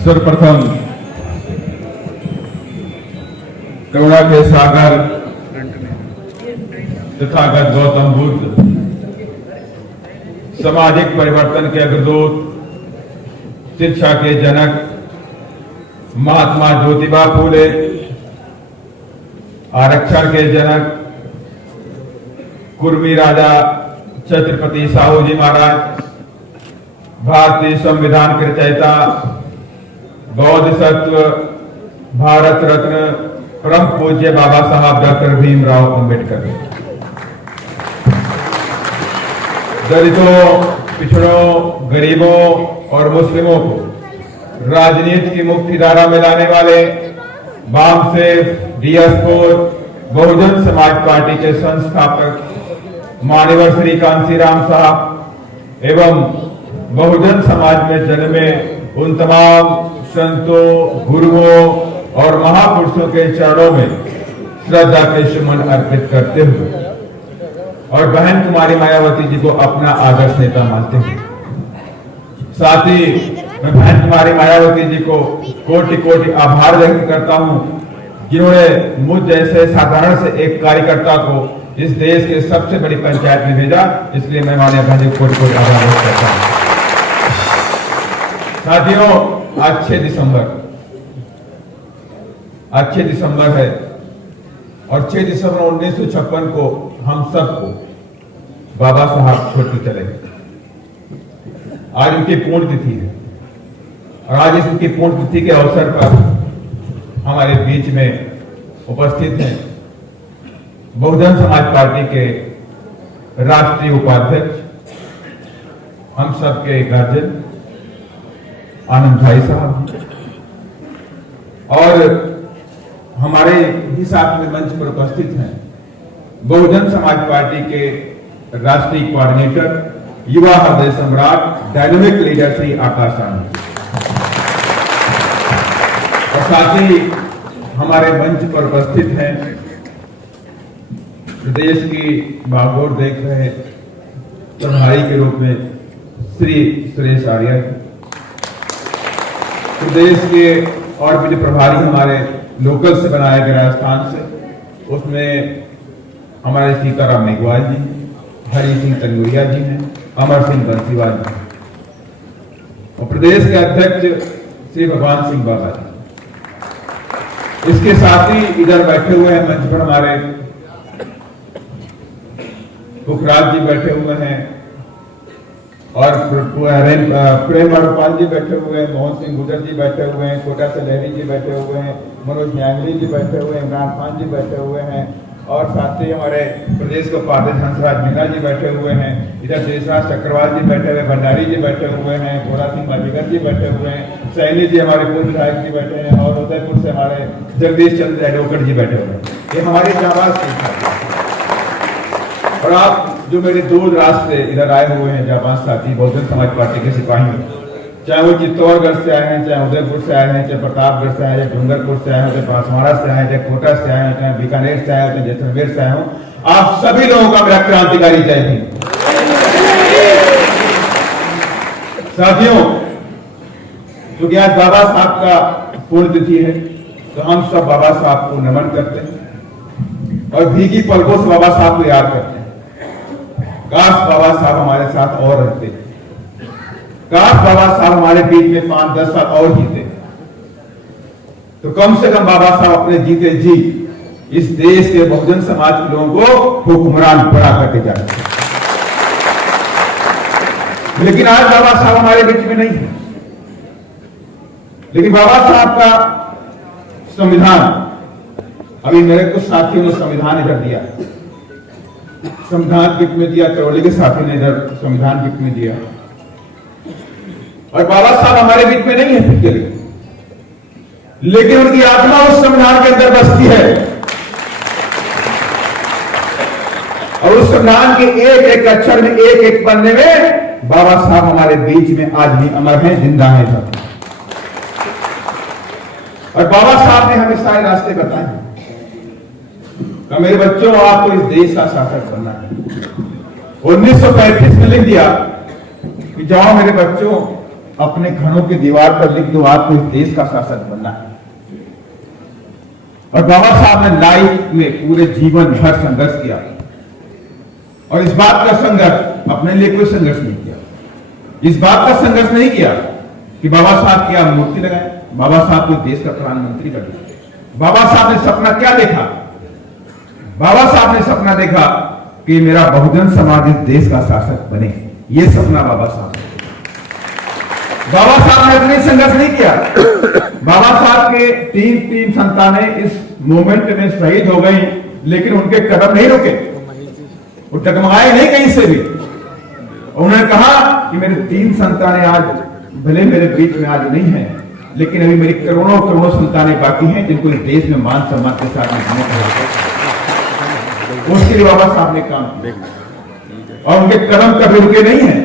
सर्वप्रथम करुणा के सागर तथागत गौतम बुद्ध, सामाजिक परिवर्तन के अग्रदूत, शिक्षा के जनक महात्मा ज्योतिबा फूले, आरक्षण के जनक कुर्मी राजा छत्रपति साहू जी महाराज, भारतीय संविधान के रचयिता, बौद्ध सत्व, भारत रत्न परम पूज्य बाबा साहब डॉक्टर भीमराव अंबेडकर, दलितों, पिछड़ों, गरीबों और मुस्लिमों को राजनीति की मुख्य धारा में लाने वाले वामसेफ डीएस4 बहुजन समाज पार्टी के संस्थापक मान्यवर श्री कांसीराम साहब एवं बहुजन समाज में जन्मे उन तमाम संतों, गुरुओं और महापुरुषों के चरणों में श्रद्धा के सुमन अर्पित करते हुए और बहन कुमारी मायावती जी को अपना आदर्श नेता मानते हैं, साथ ही मैं बहन कुमारी मायावती जी को कोटि कोटि आभार व्यक्त करता हूं, जिन्होंने मुझ जैसे साधारण से एक कार्यकर्ता को इस देश के सबसे बड़ी पंचायत में भेजा। इसलिए मैं माननीय बहन जी को कोटि कोटि आभार व्यक्त करता हूं। साथियों, आज 6 दिसंबर है और 6 दिसंबर 1956 को हम सबको बाबा साहब छोड़ के चले गए। आज उनकी पूर्ण तिथि है और आज इस उनकी पूर्ण तिथि के अवसर पर हमारे बीच में उपस्थित हैं बहुजन समाज पार्टी के राष्ट्रीय उपाध्यक्ष, हम सबके गार्जियन आनंद भाई साहब, और हमारे ही साथ में मंच पर उपस्थित हैं बहुजन समाज पार्टी के राष्ट्रीय कोऑर्डिनेटर, युवा हृदय सम्राट, डायनामिक लीडर श्री आकाश आनंद, और साथ ही हमारे मंच पर उपस्थित हैं प्रदेश की बागडोर देख रहे प्रभारी के रूप में श्री सुरेश आर्य, प्रदेश के और भी जो प्रभारी हमारे लोकल से बनाए गए राजस्थान से, उसमें हमारे सीताराम मेघवाल जी, हरि सिंह तनगुरिया जी हैं, अमर सिंह बंसीवाल जी, और प्रदेश के अध्यक्ष श्री भगवान सिंह बाबा जी। इसके साथ ही इधर बैठे हुए हैं मंच पर हमारे पुखराज जी बैठे हुए हैं, और प्रेम अग्रवाल जी बैठे हुए हैं, मोहन सिंह गुजर जी बैठे हुए हैं, कोटा से लहरी जी बैठे हुए हैं, मनोज न्यांगली जी बैठे हुए हैं, इमरान खान जी बैठे हुए हैं, और साथ ही हमारे प्रदेश के उपाध्यक्ष हंसराज मीणा जी बैठे हुए हैं, इधर शेषराज चक्रवाल जी बैठे हुए, भंडारी जी बैठे हुए हैं, भोला सिंह माजीगर जी बैठे हुए हैं, सैनी जी हमारे पूर्व विधायक जी बैठे हैं, और उदयपुर से हमारे जगदीश चंद्र एडवोकेट जी बैठे हुए हैं। ये हमारी जाबाज संख्या, और आप जो मेरे दूर दराज से इधर आए हुए हैं जाबाज साथी, बहुजन समाज पार्टी के सिपाही, चाहे वो चित्तौड़गढ़ से आए हैं, चाहे उदयपुर से आए हैं, चाहे प्रतापगढ़ से आए हैं, चाहे डूंगरपुर से आए हैं, चाहे बांसवाड़ा से आए हैं, चाहे कोटा से आए हैं, चाहे बीकानेर से आए हैं, चाहे जैसलमेर से आए हों, आप सभी लोगों का मेरा क्रांतिकारी जय हिंद। साथियों, क्योंकि आज बाबा साहब का पुण्यतिथि है, तो हम सब बाबा साहब को नमन करते हैं और भीगी पलकों से बाबा साहब को याद करते हैं। काश बाबा साहब हमारे साथ और रहते, काश बाबा साहब हमारे बीच में 5-10 साल और जीते, तो कम से कम बाबा साहब अपने जीते जी इस देश के बहुजन समाज के लोगों को हुक्मरान बना करके जाते। लेकिन आज बाबा साहब हमारे बीच में नहीं है। लेकिन बाबा साहब का संविधान, अभी मेरे कुछ साथियों ने संविधान इधर दिया, संविधान गिफ्ट में दिया, करौली के साथी ने इधर संविधान गिफ्ट में दिया, और बाबा साहब हमारे बीच में नहीं है फिर, लेकिन उनकी आत्मा उस संविधान के अंदर बसती है, और उस संविधान के एक एक अक्षर में, एक एक पन्ने में बाबा साहब हमारे बीच में आज भी अमर हैं, जिंदा हैं सब। और बाबा साहब ने हमें सारे रास्ते बताए हैं। मेरे बच्चों, आपको इस देश का शासक बनना है। 1935 में लिख दिया कि जाओ मेरे बच्चों, अपने घरों की दीवार पर लिख दो आपको इस देश का शासक बनना है। और बाबा साहब ने लाइफ में पूरे जीवन भर संघर्ष किया और इस बात का संघर्ष अपने लिए कोई संघर्ष नहीं किया। इस बात का संघर्ष नहीं किया कि बाबा साहब क्या मूर्ति लगाए, बाबा साहब को देश का प्रधानमंत्री कर दिया। बाबा साहब ने सपना क्या देखा? बाबा साहब ने सपना देखा कि मेरा बहुजन समाज इस देश का शासक बने। ये सपना बाबा साहब ने अपने संघर्ष नहीं किया। बाबा साहब के तीन संतानें इस मूवमेंट में शहीद हो गई, लेकिन उनके कदम नहीं रुके, वो डगमगाए नहीं कहीं से भी। उन्होंने कहा कि मेरे 3 संतानें आज भले मेरे बीच में आज नहीं है, लेकिन अभी मेरी करोड़ों संतानें बाकी हैं जिनको इस देश में मान सम्मान के साथ जीने का उसके लिए बाबा साहब ने काम किया और उनके कदम कभी रुके नहीं है।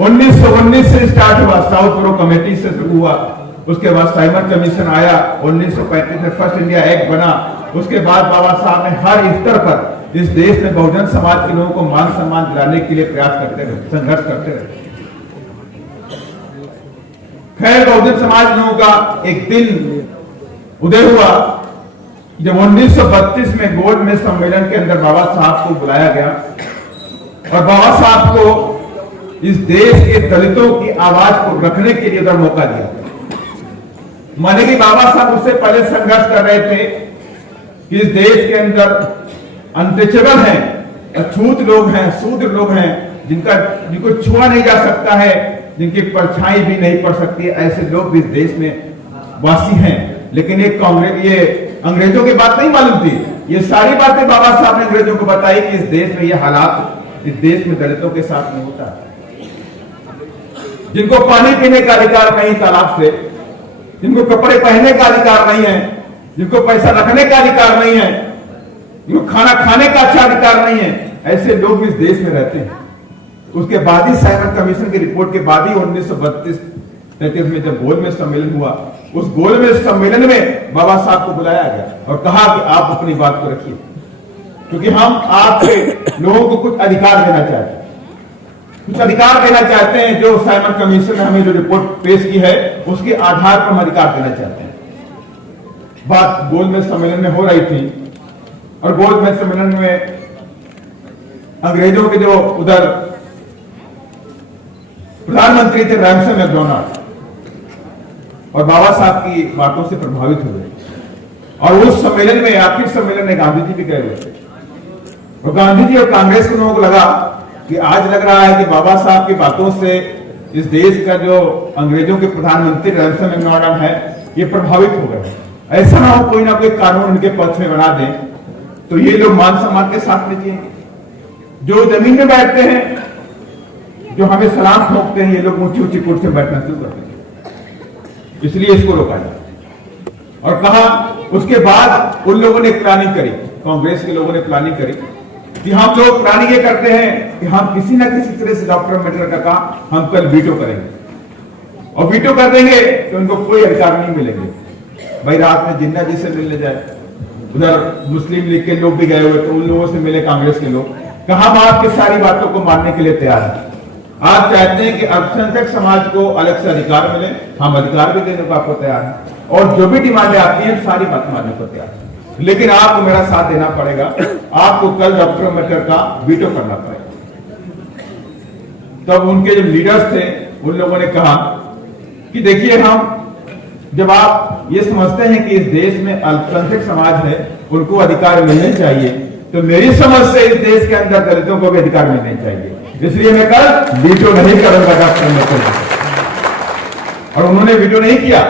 1919 से स्टार्ट हुआ, साउथ प्रो कमेटी से शुरू हुआ, उसके बाद साइमन कमीशन आया, 1935 में फर्स्ट इंडिया एक्ट बना। उसके बाद बाबा साहब ने हर स्तर पर इस देश में बहुजन समाज के लोगों को मान सम्मान दिलाने के लिए प्रयास करते रहे, संघर्ष करते रहे। खैर, बहुजन समाज लोगों का एक दिन उदय हुआ जब 1932 में गोल्ड में सम्मेलन के अंदर बाबा साहब को बुलाया गया और बाबा साहब को इस देश के दलितों की आवाज को रखने के लिए उधर मौका दिया। माने कि बाबा साहब उससे पहले संघर्ष कर रहे थे कि इस देश के अंदर अनटचेबल हैं, अछूत लोग हैं, शूद्र लोग हैं, जिनको छुआ नहीं जा सकता है, जिनकी परछाई भी नहीं पड़ सकती है, ऐसे लोग भी इस देश में वासी हैं। लेकिन ये अंग्रेजों की बात नहीं मालूम थी। ये सारी बातें बाबा साहब ने अंग्रेजों को बताई कि इस देश में ये हालात, इस देश में दलितों के साथ नहीं होता। जिनको पानी पीने का अधिकार नहीं तालाब से, जिनको कपड़े पहनने का अधिकार नहीं है, जिनको पैसा रखने का अधिकार नहीं है, जिनको खाना खाने का अच्छा अधिकार नहीं है, ऐसे लोग इस देश में रहते हैं। उसके बाद ही साइमन कमीशन की रिपोर्ट के बाद ही 1932-33 में जब गोलमेज सम्मेलन हुआ, उस गोलमेज सम्मेलन में बाबा साहब को बुलाया गया और कहा कि आप अपनी बात को रखिए, क्योंकि हम आपके लोगों को कुछ अधिकार देना चाहते हैं, कुछ अधिकार देना चाहते हैं जो साइमन कमीशन ने हमें जो रिपोर्ट पेश की है उसके आधार पर हम अधिकार देना चाहते हैं। बात गोलमेज सम्मेलन में हो रही थी और गोलमेज सम्मेलन में अंग्रेजों के जो उधर प्रधानमंत्री थे रैमसे मैकडोनाल्ड, और बाबा साहब की बातों से प्रभावित हुए और उस सम्मेलन में, आखिर सम्मेलन में गांधी जी भी गए हुए थे और गांधी जी और कांग्रेस के लोगों को लगा कि आज लग रहा है कि बाबा साहब की बातों से इस देश का जो अंग्रेजों के प्रधानमंत्री रैमसे मैकडोनाल्ड है ये प्रभावित हो गए। ऐसा ना हो कोई ना कोई कानून उनके पक्ष में बना दें तो ये लोग मान सम्मान के साथ में जिएंगे। जो जमीन में बैठते हैं, जो हमें सलाम ठोकते हैं, ये लोग ऊंची ऊंची कुर्सी में बैठना शुरू करते हैं। इसलिए इसको रोका जाए और कहा। उसके बाद उन लोगों ने प्लानिंग करी, कांग्रेस के लोगों ने प्लानिंग करी कि हम लोग प्लानिंग ये करते हैं कि हम किसी ना किसी तरह से डॉक्टर अम्बेडकर का काम हम कल वीटो करेंगे और वीटो कर देंगे तो उनको कोई अधिकार नहीं मिलेंगे। भाई रात में जिन्ना जी से मिलने जाए, उधर मुस्लिम लीग के लोग भी गए हुए तो उन लोगों से मिले कांग्रेस के लोग, कहा हम आपकी सारी बातों को मानने के लिए तैयार हैं। आप चाहते हैं कि अल्पसंख्यक समाज को अलग से अधिकार मिले, हम अधिकार भी देने को आपको तैयार हैं और जो भी डिमांडें आती हैं सारी बात मानने को तैयार हैं, लेकिन आपको मेरा साथ देना पड़ेगा। आपको कल डॉक्टर अम्बेडकर का वीटो करना पड़ेगा। तब उनके जो लीडर्स थे उन लोगों ने कहा कि देखिए, हम जब आप ये समझते हैं कि इस देश में अल्पसंख्यक समाज है, उनको अधिकार मिलने चाहिए, तो मेरी समझ से इस देश के अंदर दलितों को भी अधिकार मिलने चाहिए। इसलिए मैं कल वीटो नहीं करूंगा डॉक्टर अम्बेडकर, और उन्होंने वीटो नहीं किया।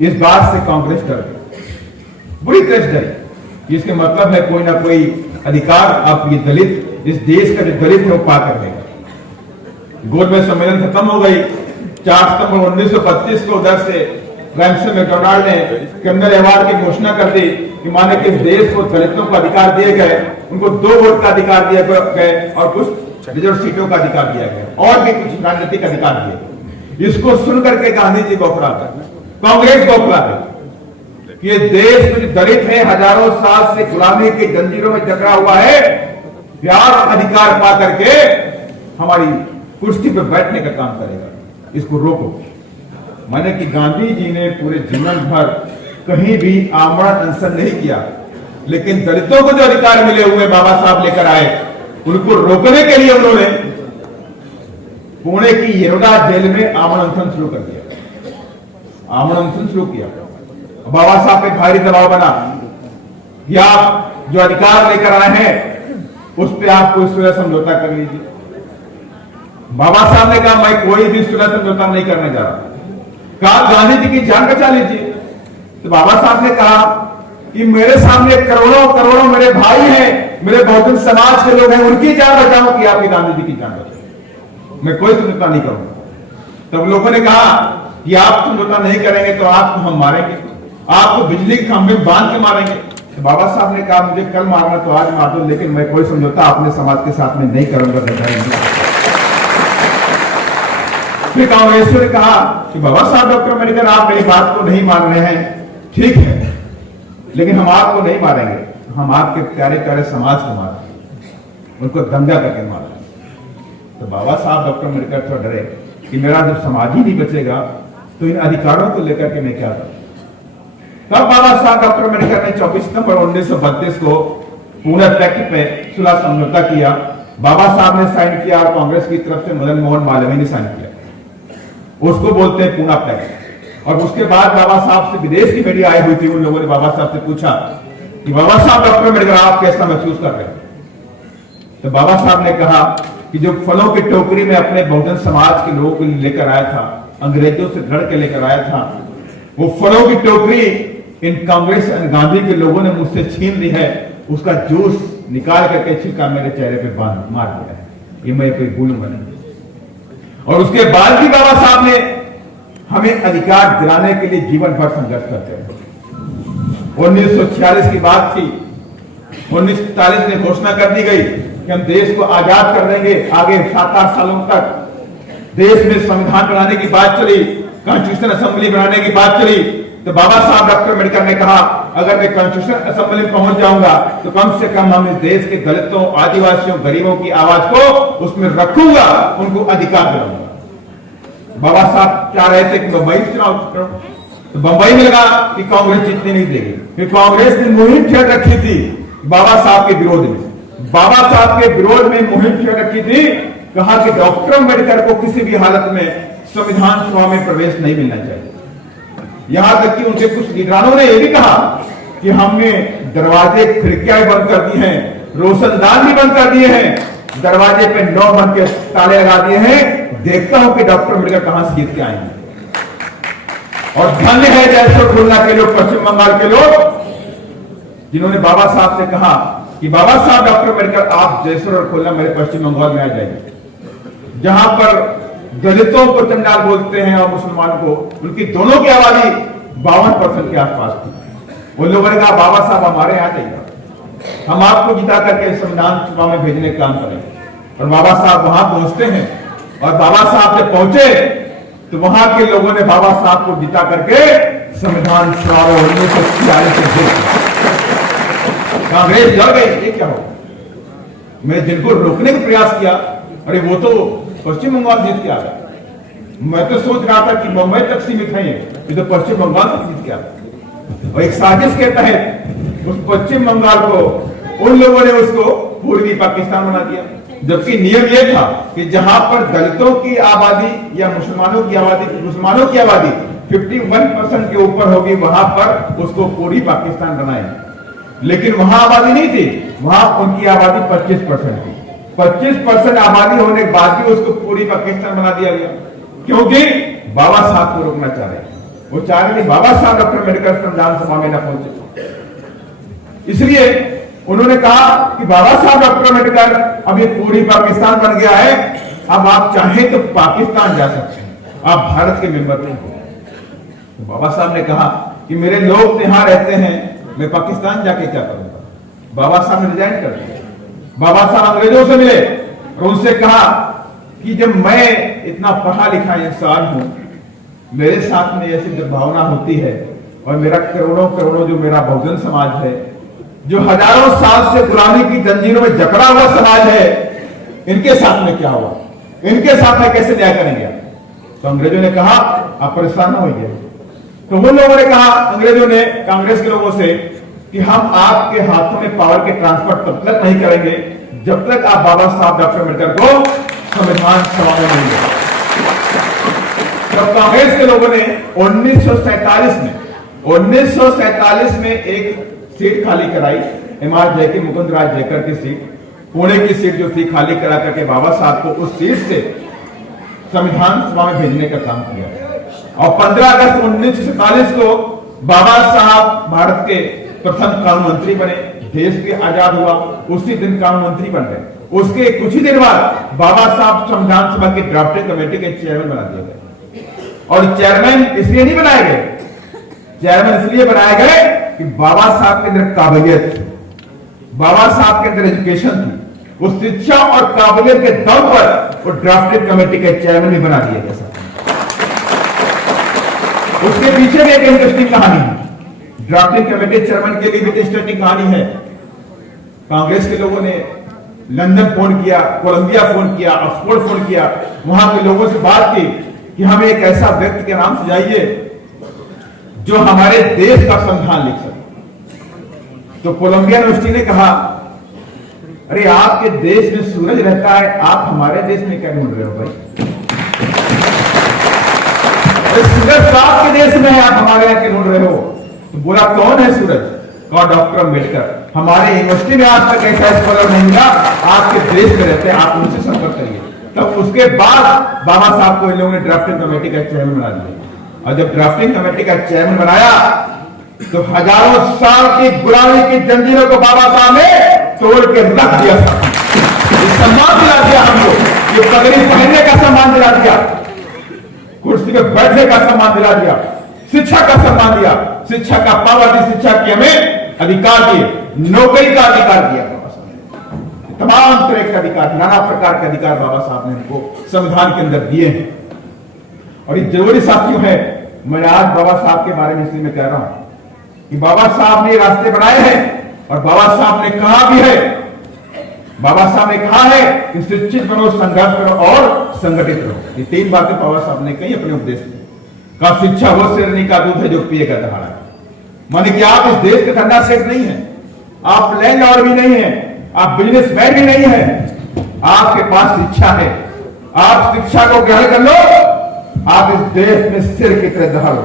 इस बात से कांग्रेस डर गई, बुरी तरह डरी। इसके मतलब है कोई ना कोई अधिकार आप ये दलित, इस देश का जो दलित है वो पा कर देगा। गोलमेज सम्मेलन खत्म हो गई। 4 सितंबर 1932 को उधर से रैमसे मैकडोनाल्ड ने कैम्बेल अवार्ड की घोषणा कर दी कि माने कि इस देश को दलितों को अधिकार दिए गए, उनको 2 वोट का अधिकार दिए गए और कुछ रिजर्व सीटों का अधिकार दिया गया और भी कुछ राजनीतिक अधिकार दिए गए। इसको सुनकर के गांधी जी बौखला गए, कांग्रेस बौखला गई कि ये देश में दलित है, हजारों साल से गुलामी की जंजीरों में जकड़ा हुआ है, प्यार अधिकार पा करके हमारी कुर्सी पर बैठने का काम करेगा, इसको रोको। मैंने कि गांधी जी ने पूरे जीवन भर कहीं भी आमरण अनशन नहीं किया, लेकिन दलितों को जो अधिकार मिले हुए बाबा साहब लेकर आए, उनको रोकने के लिए उन्होंने पुणे की येरोडा जेल में आमरण अनशन शुरू कर दिया। आमरण अनशन शुरू किया। बाबा साहब पे भारी दबाव बना कि आप जो अधिकार लेकर आए हैं उस पर आप कोई सुलह समझौता कर लीजिए। बाबा साहब ने कहा मैं कोई भी सुलह समझौता नहीं करने जा रहा। कहा गांधी जी की जान बचा लीजिए। तो बाबा साहब ने कहा कि मेरे सामने करोड़ों करोड़ों मेरे भाई हैं, मेरे बहुजन समाज के लोग हैं, उनकी जान बचाओ कि आपकी गांधी जी की जान बचाओ। मैं कोई समझौता नहीं करूंगा। तब लोगों ने कहा कि आप समझौता नहीं करेंगे तो आपको हम मारेंगे, आपको बिजली के खंभे में बांध के मारेंगे। तो बाबा साहब ने कहा मुझे कल मारना तो आज मार दो, लेकिन मैं कोई समझौता अपने समाज के साथ में नहीं करूंगा। फिर कांग्रेसियों ने कहा कि बाबा साहब डॉक्टर अम्बेडकर आप मेरी बात को नहीं मान रहे हैं, ठीक है, लेकिन हम आपको नहीं मारेंगे, हम आपके प्यारे प्यारे समाज को मारेंगे, उनको दंगा करके मारेंगे। तो बाबा साहब डॉक्टर अम्बेडकर थोड़ा डरे कि मेरा जब समाज ही नहीं बचेगा तो इन अधिकारों को लेकर के मैं क्या करूं। तब बाबा साहब डॉक्टर अम्बेडकर ने 24 सितंबर 1932 को पुणे पैक्ट पे सुलह समझौता किया। बाबा साहब ने साइन किया और कांग्रेस की तरफ से मदन मोहन मालवीय ने साइन किया। उसको बोलते हैं पुणे पैक्ट। और उसके बाद बाबा साहब से विदेश की मीडिया आई हुई थी। उन लोगों ने बाबा साहब से पूछा कि बाबा साहब डॉक्टर अम्बेडकर आप कैसा महसूस कर रहे हैं। तो बाबा साहब ने कहा कि जो फलों की टोकरी में अपने बहुजन समाज के लोगों को लेकर आया था, अंग्रेजों से लड़ के लेकर आया था, वो फलों की टोकरी इन कांग्रेस और गांधी के लोगों ने मुझसे छीन ली है। उसका जूस निकाल करके छिलका मेरे चेहरे पे मार दिया है। ये मैं कोई भूलूंगा नहीं। और उसके बाद भी बाबा साहब ने हमें अधिकार दिलाने के लिए जीवन भर संघर्ष करते हैं। 1946 की बात थी। 1947 में घोषणा कर दी गई कि हम देश को आजाद कर देंगे। आगे 7-8 सालों तक देश में संविधान बनाने की बात चली, कॉन्स्टिट्यूशन असेंबली बनाने की बात चली। तो बाबा साहब डॉक्टर अम्बेडकर ने कहा अगर मैं कॉन्स्टिट्यूशन असेंबली में पहुंच जाऊंगा तो कम से कम हम इस देश के दलितों, आदिवासियों, गरीबों की आवाज को उसमें रखूंगा, उनको अधिकार दिलाऊंगा। बाबा साहब चाह रहे थे कि बंबई चुनाव करो, तो बंबई में लगा कि कांग्रेस जीतने नहीं देगी। फिर कांग्रेस ने मुहिम छेड़ रखी थी बाबा साहब के विरोध में। बाबा साहब के विरोध में मुहिम छेड़ रखी थी, कहा कि डॉक्टर अम्बेडकर को किसी भी हालत में संविधान सभा में प्रवेश नहीं मिलना चाहिए। यहां तक कि उनके कुछ लीडरों ने यह भी कहा कि हमने दरवाजे खिड़कियां बंद कर दी हैं, रोशनदान भी बंद कर दिए हैं, दरवाजे पे 9 बंद के ताले लगा दिए हैं। देखता हूं कि डॉक्टर अम्बेडकर कहां से जीत के आएंगे। और धन्य है जयसर खुलना के लोग, पश्चिम बंगाल के लोग, जिन्होंने बाबा साहब से कहा कि बाबा साहब डॉक्टर अम्बेडकर आप जयसर और खुलना मेरे पश्चिम बंगाल में आ जाइए, जहां पर दलितों को चंडाल बोलते हैं और मुसलमान को, उनकी दोनों की आबादी 52% के आसपास थी। उन लोगों ने कहा बाबा साहब हमारे यहाँ जाइए, हम आपको जिता करके संविधान सभा में भेजने का काम करेंगे। और बाबा साहब वहां पहुंचते हैं और बाबा साहब जब पहुंचे तो वहां के लोगों ने बाबा साहब को जिता करके संविधान सभा 1946 से कांग्रेस जड़ गई। ये क्या हो, मैंने जिनको रोकने का प्रयास किया, अरे वो तो पश्चिम बंगाल जीत के आ गया। मैं तो सोच रहा था कि मुंबई तक सीमित है, ये तो पश्चिम बंगाल तक जीत के आ गया। और एक साजिश के तहत उस पश्चिम बंगाल को उन लोगों ने उसको पूर्वी पाकिस्तान बना दिया, जबकि नियम यह था कि जहां पर दलितों की आबादी या मुसलमानों की आबादी 51% के ऊपर होगी, वहां पर उसको पूरी पाकिस्तान बनाए। लेकिन वहां आबादी नहीं थी, वहां उनकी आबादी 25% थी। 25% आबादी होने के बाद भी उसको पूरी पाकिस्तान बना दिया गया, क्योंकि बाबा साहब को रोकना चाह रहे। वो चाह रहे थे बाबा साहब डॉक्टर अम्बेडकर संविधान सभा में न पहुंचे, इसलिए उन्होंने कहा कि बाबा साहब डॉक्टर अम्बेडकर अब ये पूरी पाकिस्तान बन गया है, अब आप चाहें तो पाकिस्तान जा सकते हैं, आप भारत के मेंबर नहीं हो। तो बाबा साहब ने कहा कि मेरे लोग यहां रहते हैं, मैं पाकिस्तान जाके क्या करूंगा। बाबा साहब ने रिजाइन कर दिया। बाबा साहब अंग्रेजों से मिले और उनसे कहा कि जब मैं इतना पढ़ा लिखा इंसान हूं, मेरे साथ में ऐसी दुर्भावना होती है, और मेरा करोड़ों जो मेरा बहुजन समाज है, जो हजारों साल से गुलामी की जंजीरों में जकड़ा हुआ समाज है, इनके साथ में क्या हुआ। इनके साथ में कैसे न्याय करेंगे आप? तो अंग्रेजों ने कहा आप परेशान न होइए। तो उन लोगों ने कहा, अंग्रेजों ने कांग्रेस के लोगों से, कि हम आपके हाथों में पावर के ट्रांसफर तब तक नहीं करेंगे जब तक आप बाबा साहब डॉक्टर अम्बेडकर को संविधान सभा में नहीं लेंगे। तब कांग्रेस के लोगों ने 1947 में एक सीट खाली कराई, एमआर जयकर, मुकुंद राज जयकर की सीट, पुणे की सीट जो थी, खाली करा करके बाबा साहब को उस सीट से संविधान सभा में भेजने का काम किया। और 15 अगस्त 1947 को बाबा साहब भारत के प्रथम कानून मंत्री बने, देश भी आजाद हुआ, उसी दिन कानून मंत्री बन गए। उसके कुछ ही दिन बाद बाबा साहब संविधान सभा की ड्राफ्टिंग कमेटी के चेयरमैन बना दिए गए। और चेयरमैन इसलिए नहीं बनाए गए, चेयरमैन इसलिए बनाए गए कि बाबा साहब के अंदर काबिलियत, बाबा साहब के अंदर एजुकेशन थी, उस शिक्षा और काबिलियत के दम पर वो ड्राफ्टिंग कमेटी के चेयरमैन भी बना दिया गया। उसके पीछे भी एक इंटरेस्टिंग कहानी है। ड्राफ्टिंग कमेटी चेयरमैन के लिए भी इंटरेस्टिंग कहानी है। कांग्रेस के लोगों ने लंदन फोन किया, कोलंबिया फोन किया, ऑक्सफोर्ड फोन किया, वहां के लोगों से बात की कि हमें एक ऐसा व्यक्ति के नाम सुझाइए जो हमारे देश का संविधान लिख सके। तो कोलंबिया यूनिवर्सिटी ने कहा, अरे आपके देश में सूरज रहता है, आप हमारे देश में क्या ढूंढ रहे हो भाई? सूरज तो आपके देश में है, आप हमारे यहाँ क्या ढूंढ रहे हो? तो बोला कौन है सूरज? कहा डॉक्टर अम्बेडकर। हमारे यूनिवर्सिटी में आज तक ऐसा स्कॉलर नहीं मिला, आपके देश में रहते हैं, आप उनसे संपर्क करिए। तब उसके बाद बाबा साहब को इन लोगों ने ड्राफ्टिंग कमेटी का चेयरमैन बना दिया। और जब ड्राफ्टिंग कमेटी का चेयरमैन बनाया तो हजारों साल की गुलामी की जंजीरों को बाबा साहब ने तोड़ के रख दिया। सम्मान दिला दिया हमको, ये पगड़ी पहनने का सम्मान दिला दिया, कुर्सी पे बैठने का सम्मान दिला दिया, शिक्षा का सम्मान दिया, शिक्षा का पावर दी, शिक्षा की हमें अधिकार दिए, नौकरी का अधिकार दिया बाबा साहब ने, तमाम तरह के अधिकार, नाना प्रकार के अधिकार बाबा साहब ने हमको संविधान के अंदर दिए हैं। और ये जरूरी साथियों है, मैं आज बाबा साहब के बारे में इसलिए मैं कह रहा हूं कि बाबा साहब ने रास्ते बनाए हैं और बाबा साहब ने कहा भी है, बाबा साहब ने कहा है कि शिक्षित बनो, संघर्ष करो और संगठित रहो। ये तीन बातें बाबा साहब ने कही अपने उपदेश में। का शिक्षा वो शेरनी का दूध है जो पिएगा दहाड़ा। माने कि आप इस देश के धंधा सेठ नहीं है, आप लैंड लॉर्ड भी नहीं है, आप बिजनेसमैन भी नहीं है, आपके पास शिक्षा है। आप शिक्षा को ग्रहण कर लो, आप इस देश में सिर की तरह दहाड़ो।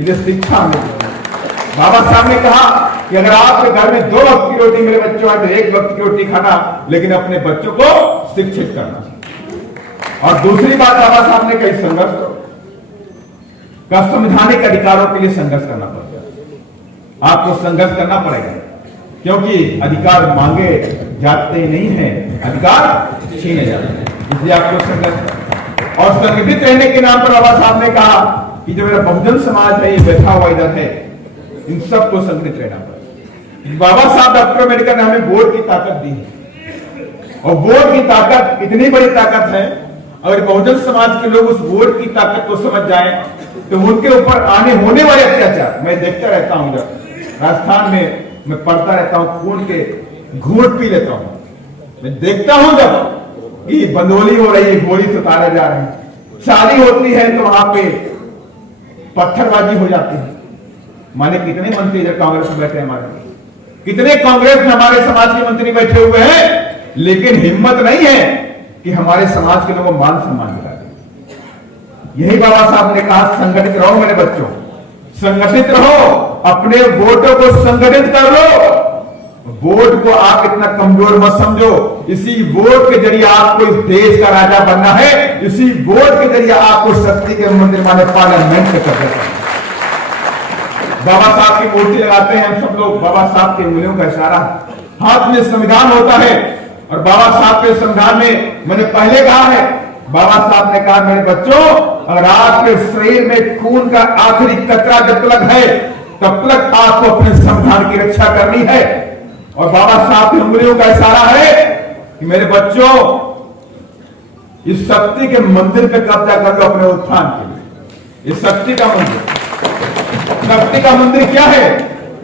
ये शिक्षा में बाबा साहब ने कहा कि अगर आपके घर में 2 वक्त की रोटी मेरे बच्चों आए तो 1 वक्त की रोटी खाना, लेकिन अपने बच्चों को शिक्षित करना। और दूसरी बात बाबा साहब ने कही, संघर्ष करो। का संवैधानिक अधिकारों के लिए संघर्ष करना पड़ेगा, आपको संघर्ष करना पड़ेगा, क्योंकि अधिकार मांगे जाते नहीं हैं, अधिकार छीने जाते हैं, इसलिए आपको संघर्ष करना। और संगठित रहने के नाम पर बाबा साहब ने कहा कि जो मेरा बहुजन समाज है, ये बैठा हुआ इधर है, इन सबको संगठित रहना पड़ेगा। बाबा साहब डॉक्टर अम्बेडकर ने हमें वोट की ताकत दी है, और वोट की ताकत इतनी बड़ी ताकत है, अगर बहुजन समाज के लोग उस वोट की ताकत को समझ जाएं तो उनके ऊपर आने होने वाले अत्याचार, मैं देखता रहता हूं, जब राजस्थान में मैं पढ़ता रहता हूं, खून के घूंट पी लेता हूं, मैं देखता हूं जब कि बंदोली हो रही है, गोली से उतारे जा रहे हैं, शादी होती है तो वहां पे पत्थरबाजी हो जाती है। माने कितने मंत्री इधर कांग्रेस में बैठे हैं, हमारे कितने कांग्रेस में हमारे समाज के मंत्री बैठे हुए हैं, लेकिन हिम्मत नहीं है कि हमारे समाज के लोगों को मान सम्मान दिला दे। यही बाबा साहब ने कहा, संगठित रहो मेरे बच्चों, संगठित रहो, अपने वोटों को संगठित कर लो। वोट को आप इतना कमजोर मत समझो, इसी वोट के जरिए आपको इस देश का राजा बनना है, इसी वोट के जरिए आपको शक्ति के मंदिर माने पार्लियामेंट से कर देना है। बाबा साहब की मूर्ति लगाते हैं हम सब लोग, बाबा साहब की उंगलियों का इशारा, हाथ में संविधान होता है, और बाबा साहब के संविधान में मैंने पहले कहा है, बाबा साहब ने कहा मेरे बच्चों, अगर आपके शरीर में खून का आखिरी कतरा जब तक है तब तक आपको अपने संविधान की रक्षा करनी है। और बाबा साहब की उंगलियों का इशारा है कि मेरे बच्चों, इस शक्ति के मंदिर पे कब्जा कर लो अपने उत्थान के लिए। इस शक्ति का मंदिर, शक्ति का मंदिर क्या है?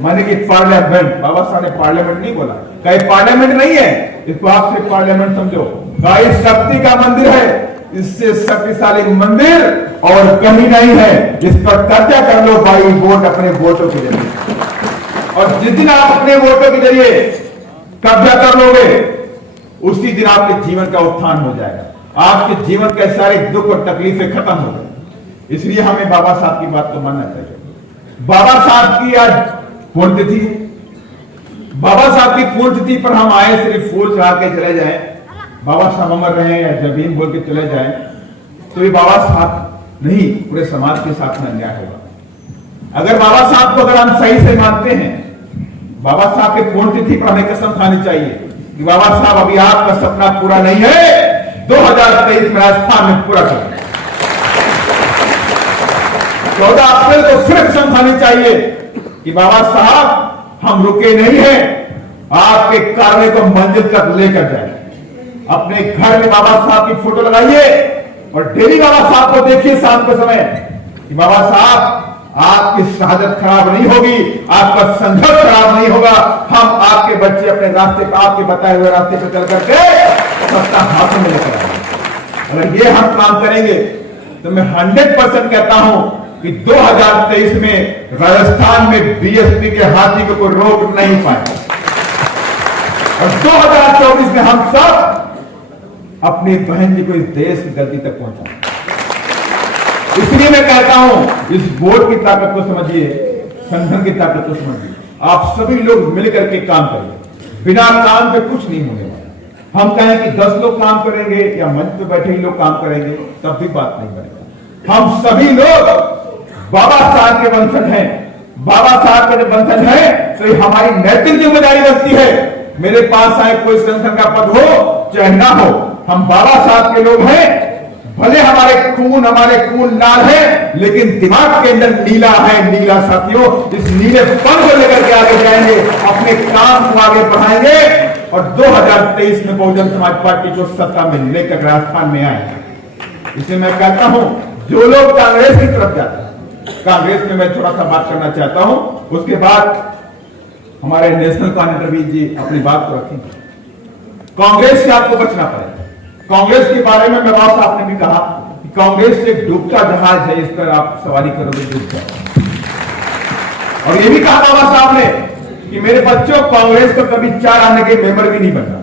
माने कि पार्लियामेंट। बाबा साहब ने पार्लियामेंट नहीं बोला, कहीं पार्लियामेंट नहीं है, इसको आप सिर्फ पार्लियामेंट समझो। कहीं शक्ति का मंदिर है, इससे शक्तिशाली मंदिर और कहीं नहीं है। इस पर चर्चा कर लो भाई, वोट अपने वोटों के जरिए। और जिस दिन आप अपने वोटों के जरिए कब्जा कर लोगे, उसी दिन आपके जीवन का उत्थान हो जाएगा। आपके जीवन के सारे दुख और तकलीफें खत्म हो गए। इसलिए हमें बाबा साहब की बात को मानना चाहिए। बाबा साहब की आज पुण्यतिथि है। बाबा साहब की पुण्यतिथि पर हम आए सिर्फ फूल चढ़ा के चले जाएं, बाबा साहब अमर रहे या जय भीम बोल के चले जाएं, तो ये बाबा साहब नहीं, पूरे समाज के साथ में अन्याय होगा। अगर बाबा साहब को अगर हम सही से मानते हैं, बाबा साहब के पुण्यतिथि पर हमें कसम खानी चाहिए कि बाबा साहब अभी आपका सपना पूरा नहीं है, 2023 में राजस्थान में पूरा करें। 14 अप्रैल को सिर्फ कसम खानी चाहिए कि बाबा साहब हम रुके नहीं हैं, आपके कार्य को मंजिल तक लेकर जाए। अपने घर में बाबा साहब की फोटो लगाइए और डेली बाबा साहब को देखिए शाम के समय कि बाबा साहब आपकी शहादत खराब नहीं होगी, आपका संघर्ष खराब नहीं होगा। हम आपके बच्चे अपने रास्ते पर, आपके बताए हुए रास्ते पर चल करके सत्ता हाथ में लेकर आएंगे। अगर ये हम काम करेंगे तो मैं 100% कहता हूं कि 2023 में राजस्थान में बीएसपी के हाथी को कोई रोक नहीं पाएगा। और 2024 में हम सब अपनी बहन जी को इस देश की गलती तक पहुंचाएं। इसलिए मैं कहता हूं, इस वोट की ताकत को समझिए, संगठन की ताकत को समझिए। आप सभी लोग मिलकर के काम करिए। बिना काम के कुछ नहीं होने वाला। हम कहें कि 10 लोग काम करेंगे या मंच पे बैठे ही लोग काम करेंगे, तब भी बात नहीं बनेगा। हम सभी लोग बाबा साहब के वंशज हैं। बाबा साहब का जब वंशज है तो ये हमारी नैतिक जिम्मेदारी बनती है। मेरे पास चाहे कोई संगठन का पद हो चाहे ना हो, हम बाबा साहब के लोग हैं। भले हमारे खून लाल है, लेकिन दिमाग के अंदर नीला है। नीला साथियों, इस नीले पन को लेकर के आगे जाएंगे, अपने काम को आगे बढ़ाएंगे और 2023 में बहुजन समाज पार्टी को सत्ता में लेकर राजस्थान में आएंगे। इसलिए मैं कहता हूं, जो लोग कांग्रेस की तरफ जाते हैं, कांग्रेस में मैं थोड़ा सा बात करना चाहता हूं, उसके बाद हमारे नेशनल कोऑर्डिनेटर भी जी अपनी बात को रखेंगे। कांग्रेस से आपको बचना पड़ेगा। कांग्रेस के बारे में मैं बाबा साहब ने भी कहा कि कांग्रेस एक डूबता जहाज है, इस पर आप सवारी करोगे डूब जाओ। और ये भी कहा बाबा साहब ने कि मेरे बच्चों, कांग्रेस को कभी 4 आने के मेंबर भी नहीं बनना।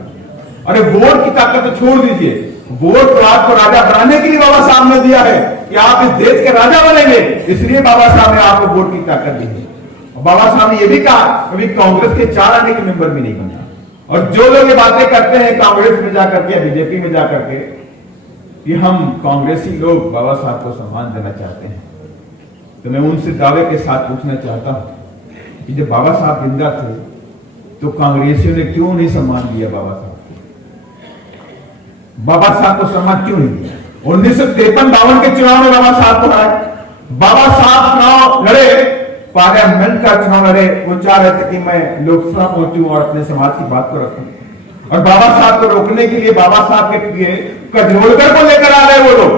अरे वोट की ताकत तो छोड़ दीजिए, वोट तो आपको राजा बनाने के लिए बाबा साहब ने दिया है कि आप इस देश के राजा बनेंगे। इसलिए बाबा साहब ने आपको वोट की ताकत दी है। बाबा साहब ने यह भी कहा कभी कांग्रेस के 4 आने के मेंबर भी नहीं बनना। और जो लोग ये बातें करते हैं कांग्रेस में जाकर के, बीजेपी में जाकर के, कि हम कांग्रेसी लोग बाबा साहब को सम्मान देना चाहते हैं, तो मैं उनसे दावे के साथ पूछना चाहता हूं कि जब बाबा साहब जिंदा थे तो कांग्रेसियों ने क्यों नहीं सम्मान दिया बाबा साहब? बाबा साहब को सम्मान क्यों नहीं दिया? 1953-52 के चुनाव में बाबा साहब को हराया। बाबा साहब चुनाव लड़े, पार्लियामेंट का चुनाव लड़े। वो चाह रहे थे कि मैं लोकसभा पहुंचूं और अपने समाज की बात को रखूं। और बाबा साहब को रोकने के लिए बाबा साहब के लिए कजरोलकर को लेकर आ गए वो लोग,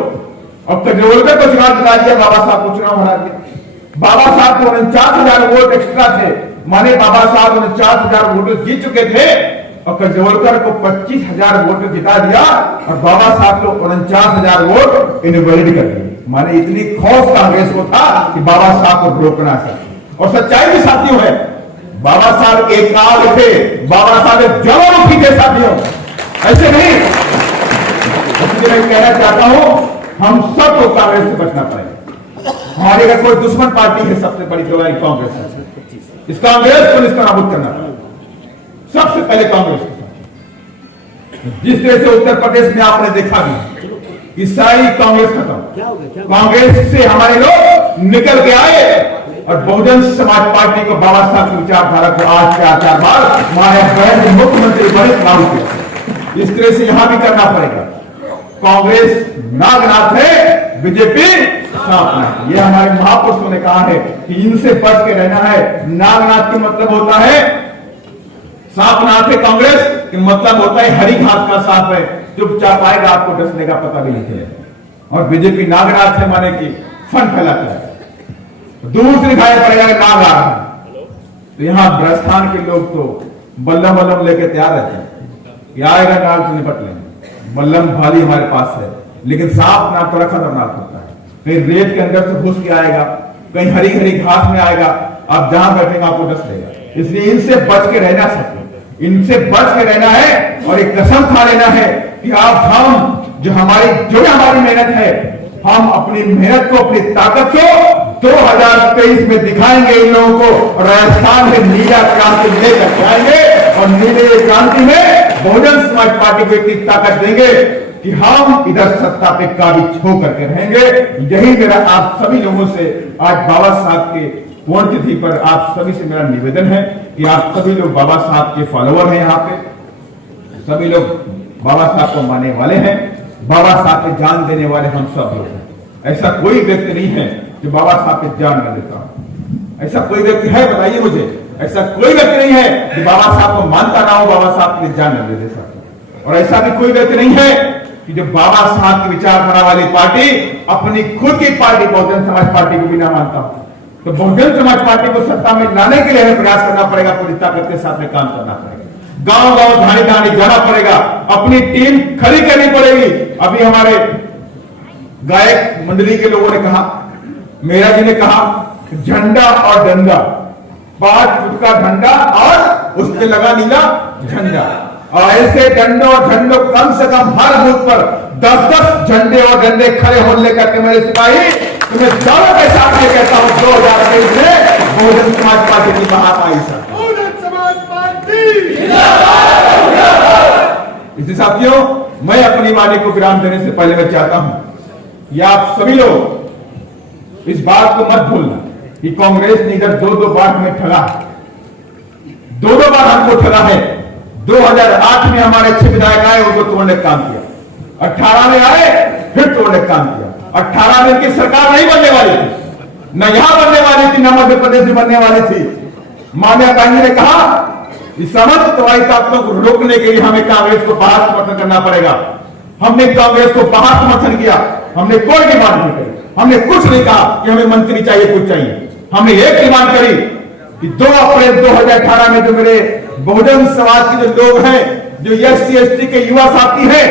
और कजरोलकर को चुनाव जिता दिया, बाबा साहब को चुनाव हरा दिया। बाबा साहब को 49,000 वोट एक्स्ट्रा थे, माने बाबा साहब 49,000 वोट जीत चुके थे और कजरोलकर को 25,000 वोट जिता दिया और बाबा साहब को 49,000 वोट इनवैलिड कर दिए। माने इतनी खौफ कांग्रेस को था कि बाबा साहब को रोकना सके। और सच्चाई भी साथियों है, बाबा साहब एक काल थे, बाबा साहब एक ज्वालामुखी थे साथियों, ऐसे नहीं। इसलिए मैं कहना चाहता हूं, हम सबको कांग्रेस से बचना पड़ेगा। हमारी अगर कोई दुश्मन पार्टी है सबसे बड़ी तो कांग्रेस है। इस कांग्रेस को इसका नाबूद करना पड़ेगा सबसे पहले कांग्रेस के साथ। जिस तरह से उत्तर प्रदेश में आपने देखा भी कि सारी कांग्रेस खत्म, कांग्रेस से हमारे लोग निकल के आए और बहुजन समाज पार्टी को बाबा साहब की विचारधारा को आज से 4 बार हमारे बहन मुख्यमंत्री बने लागू किया। इस तरह से यहां भी करना पड़ेगा। कांग्रेस नागनाथ है, बीजेपी सांपनाथ। ये हमारे महापुरुषों ने कहा है कि इनसे बच के रहना है। नागनाथ का मतलब होता है सांपनाथ है कांग्रेस, कि मतलब होता है हरी घास का सांप है, चुपचाप आएगा, आपको डसने का पता भी नहीं चलेगा। और बीजेपी नागनाथ है, माने कि फन फैलाता है, दूर से दिखाई पड़ेगा नाग आ रहा है। तो यहां राजस्थान के लोग तो बल्लम बल्लम लेके तैयार रहते हैं कि आएगा नाग से निपट लेंगे। बल्लम भाली हमारे पास है, लेकिन सांप नाम थोड़ा खतरनाक होता है, कहीं रेत के अंदर से घुस के आएगा, कहीं हरी हरी घास में आएगा, आप जहां बैठेंगे आपको डस लेगा। इसलिए इनसे बच के रहना सकते, इनसे बच के रहना है और एक कसम खा लेना है कि आप हम जो हमारी मेहनत है, हम अपनी मेहनत को, अपनी ताकत को 2023 में दिखाएंगे इन लोगों को। राजस्थान में नीला क्रांति लेकर जाएंगे और नीले क्रांति में बहुजन समाज पार्टी को इतनी ताकत देंगे कि हम इधर सत्ता पे काबिज हो करके रहेंगे। यही मेरा आप सभी लोगों से आज बाबा साहब के पुण्यतिथि पर आप सभी से मेरा निवेदन है कि आप सभी लोग बाबा साहब के फॉलोअर हैं, यहाँ पे सभी लोग बाबा साहब को मानने वाले हैं, बाबा साहब पे जान देने वाले हम सब लोग हैं। ऐसा कोई व्यक्ति नहीं है जो बाबा साहब पे जान न देता हो। ऐसा कोई व्यक्ति है, बताइए मुझे, ऐसा कोई व्यक्ति नहीं है जो बाबा साहब को मानता ना हो, बाबा साहब के लिए जान न दे सकता। और ऐसा भी कोई व्यक्ति नहीं है कि जो बाबा साहब की विचारधारा वाली पार्टी अपनी खुद की पार्टी बहुजन समाज पार्टी को भी ना मानता हो। तो बहुजन समाज पार्टी को सत्ता में लाने के लिए प्रयास करना पड़ेगा, पूरी ताकत के साथ में काम करना पड़ेगा, गांव गांव धानी धानी जाना पड़ेगा, अपनी टीम खड़ी करनी पड़ेगी। अभी हमारे गायक मंडली के लोगों ने कहा, मेरा जी ने कहा, झंडा और डंडा, 5 फुट का झंडा और उसके लगा नीला झंडा, और ऐसे डंडों और झंडों कम से कम हर बूथ पर 10-10 झंडे और डंडे खड़े हो लेकर के मेरे सिपाही तुम्हें दावों के साथ में कहता हूं 2023 में बहुजन समाज पार्टी की महामाई सर। इसलिए साथियों, मैं अपनी वाणी को विराम देने से पहले मैं चाहता हूं कि आप सभी लोग इस बात को मत भूलना कि कांग्रेस ने इधर 2-2 बार हमें ठगा है, 2-2 बार हमको ठगा है। 2008 में हमारे 6 विधायक आए, उनको तोड़ने का काम किया, 18 में आए फिर तोड़ने का काम किया। 18 में की सरकार नहीं बनने वाली थी, न यहां बनने वाली थी, न मध्य प्रदेश में बनने वाली थी। मान्या गांधी ने कहा इस समर्थवादी ताकतों को रोकने के लिए हमें कांग्रेस को बाहर समर्थन करना पड़ेगा। हमने कांग्रेस को बाहर समर्थन किया, हमने कोई डिमांड नहीं करी, हमने कुछ नहीं कहा कि हमें मंत्री चाहिए, कुछ चाहिए। हमने एक डिमांड करी कि 2 अप्रैल 2018 में जो मेरे बहुजन समाज के जो लोग हैं, जो SC/ST के युवा साथी हैं,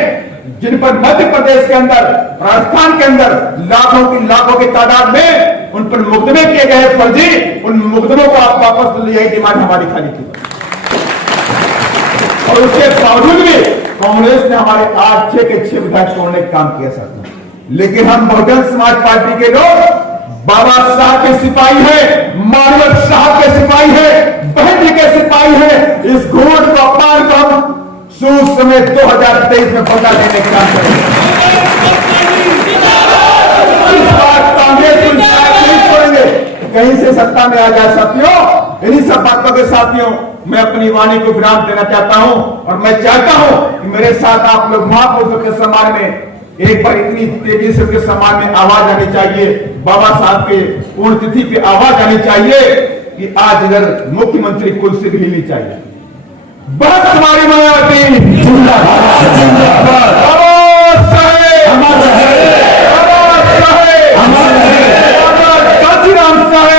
जिन पर मध्य प्रदेश के अंदर, राजस्थान के अंदर लाखों की तादाद में उन पर मुकदमे किए गए फर्जी, उन मुकदमों को आप वापस ले, यही डिमांड हमारी खाली की। और उसके बावजूद भी कांग्रेस ने हमारे 8 6 के 6 विधायक तोड़ने का काम किया सर। लेकिन हम बहुजन समाज पार्टी के लोग बाबा साहब के सिपाही हैं, मानव साहब के सिपाही हैं, बहन जी के सिपाही हैं। इस घोट को अपमान को हम सूद समेत 2023 में बदला देने का काम करेंगे। इस बार कांग्रेस को नहीं छोड़ेंगे, कहीं से सत्ता में आ जाए साथियों। इन्हीं सब बातों के साथियों, मैं अपनी वाणी को विराम देना चाहता हूं और मैं चाहता हूं कि मेरे साथ आप लोग महापुरुषों के सम्मान में एक बार इतनी तेजी से उनके सम्मान में आवाज आनी चाहिए, बाबा साहब के पुण्यतिथि पे आवाज आनी चाहिए कि आज इधर मुख्यमंत्री कुर्सी भी हिलनी चाहिए। बहुत हमारी मायावती जिंदाबाद, कांचीराम साहेब